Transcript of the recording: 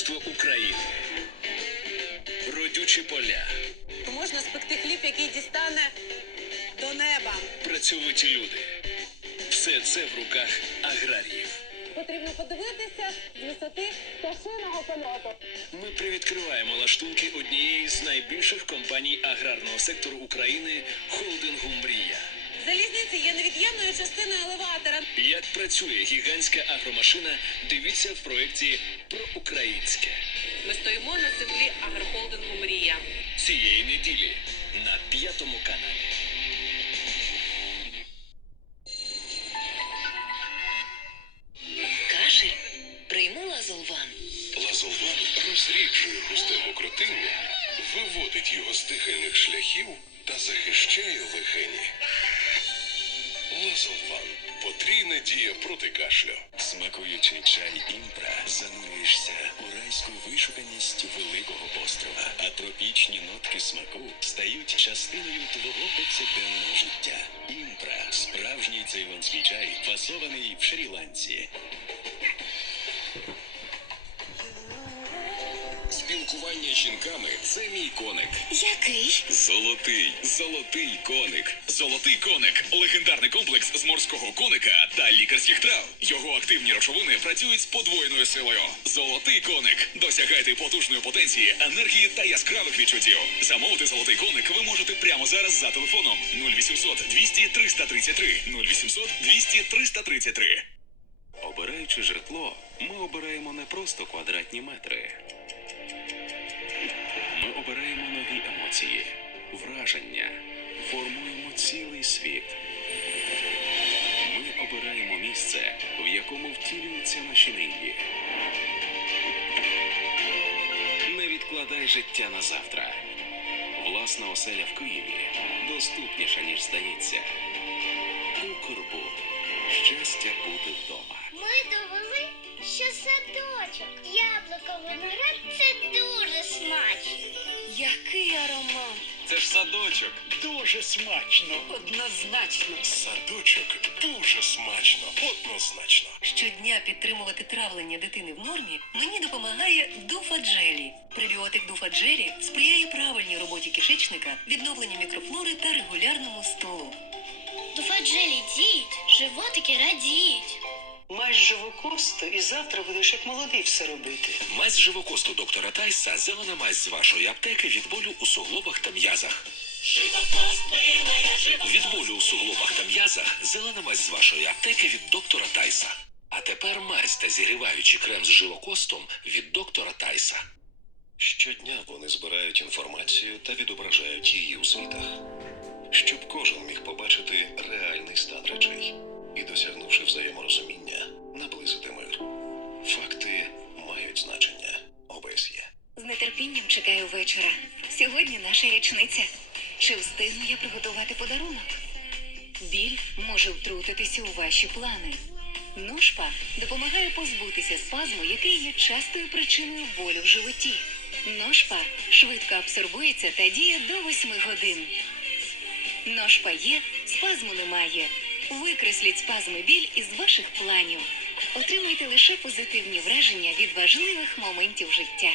Виробництво України. Родючі поля. Можна спекти хліб, який дістане до неба. Працьовиті люди. Все це в руках аграріїв. Потрібно подивитися з висоти пташиного польоту. Ми привідкриваємо лаштунки однієї з найбільших компаній аграрного сектору України холдингу Мрія. Залізниця є невід'ємною частиною елеватора. Як працює гігантська агромашина, дивіться в проєкті про українське Ми стоїмо на землі агрохолдингу Мрія. цієї неділі на п'ятому каналі. Кашель? Прийму лазолван. Лазолван розріджує густе мокротиння, виводить його з дихальних шляхів та захищає легені. Лазолван потрійна дія проти кашлю. Смакуючи чай імпра, занурюєшся у райську вишуканість великого острова, а тропічні нотки смаку стають частиною твого повсякденного життя. Імпра справжній цейлонський чай, фасований в Шрі-Ланці. Спілкування з жінками це мій коник. Який? Золотий, золотий коник. Золотий коник легендарний комплекс з морського коника та лікарських трав. Його активні речовини працюють з подвоєною силою. Золотий коник. Досягайте потужної потенції, енергії та яскравих відчуттів. Замовити золотий коник ви можете прямо зараз за телефоном 0800 200 333 0800 200 333. Обираючи житло, ми обираємо не просто квадратні метри. Емоції, враження, формуємо цілий світ. Ми обираємо місце, в якому втілюються наші мрії. Не відкладай життя на завтра. Власна оселя в Києві доступніша, ніж здається. Укрбуд. Щастя бути вдома. Ми довели, що садочок, садочок. Дуже смачно. Однозначно. Садочок дуже смачно, однозначно. Щодня підтримувати травлення дитини в нормі мені допомагає Дуфа Джелі. Пребіотик Дуфа Джелі сприяє правильній роботі кишечника, відновленню мікрофлори та регулярному столу. Дуфаджелі діють, животики радіють. Май живокосту і завтра будеш як молодий все робити. Мазь живокосту доктора Тайса зелена мазь з вашої аптеки від болю у суглобах та м'язах. Від болю у суглобах та м'язах зелена мазь з вашої аптеки від доктора Тайса. А тепер мазь та зігріваючий крем з живокостом від доктора Тайса. Щодня вони збирають інформацію та відображають її у світах, вечора. Сьогодні наша річниця. Чи встигну я приготувати подарунок? Біль може втрутитися у ваші плани. Ножпа допомагає позбутися спазму, який є частою причиною болю в животі. Ножпа швидко абсорбується та діє до 8 годин. Ножпа є, спазму немає. Викресліть спазми біль із ваших планів. Отримайте лише позитивні враження від важливих моментів життя.